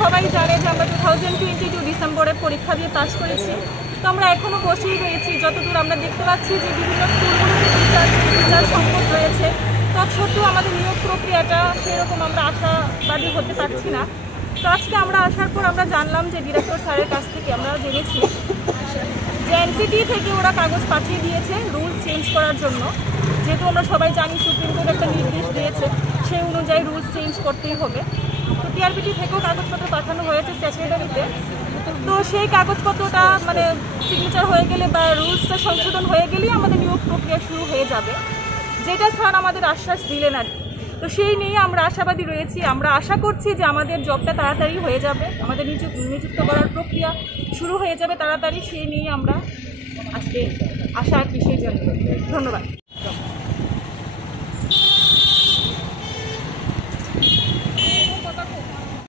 সবাই জানে যে আমরা 2022 ডিসেম্বরে পরীক্ষা দিয়ে পাস করেছি। তো আমরা এখনও বসেই রয়েছি। যতদূর আমরা দেখতে পাচ্ছি যে বিভিন্ন স্কুলগুলোতে টিচার সংকট রয়েছে, তৎসত্ত্বেও আমাদের নিয়োগ প্রক্রিয়াটা সেরকম আমরা আশাবাদী হতে পারছি না। তো আজকে আমরা আসার পর আমরা জানলাম যে ডিরেক্টর স্যারের কাছ থেকে আমরা জেনেছি যে এনসিটি থেকে ওরা কাগজ পাঠিয়ে দিয়েছে রুলস চেঞ্জ করার জন্য। যেহেতু আমরা সবাই জানি সুপ্রিম কোর্ট একটা নির্দেশ দিয়েছে, সেই অনুযায়ী রুলস চেঞ্জ করতেই হবে। তো টিআরপিটি থেকেও কাগজপত্র পাঠানো হয়েছে সেক্রেটারিতে। তো সেই কাগজপত্রটা মানে সিগনেচার হয়ে গেলে বা রুলসটা সংশোধন হয়ে গেলেই আমাদের নিয়োগ প্রক্রিয়া শুরু হয়ে যাবে, যেটা স্যার আমাদের আশ্বাস দিলেন আর কি। তো সেই নিয়ে আমরা আশাবাদী রয়েছি। আমরা আশা করছি যে আমাদের জবটা তাড়াতাড়ি হয়ে যাবে, আমাদের নিযুক্ত করার প্রক্রিয়া শুরু হয়ে যাবে তাড়াতাড়ি। সেই নিয়ে আমরা আজকে আশা আর কি সেই জন্য। ধন্যবাদ।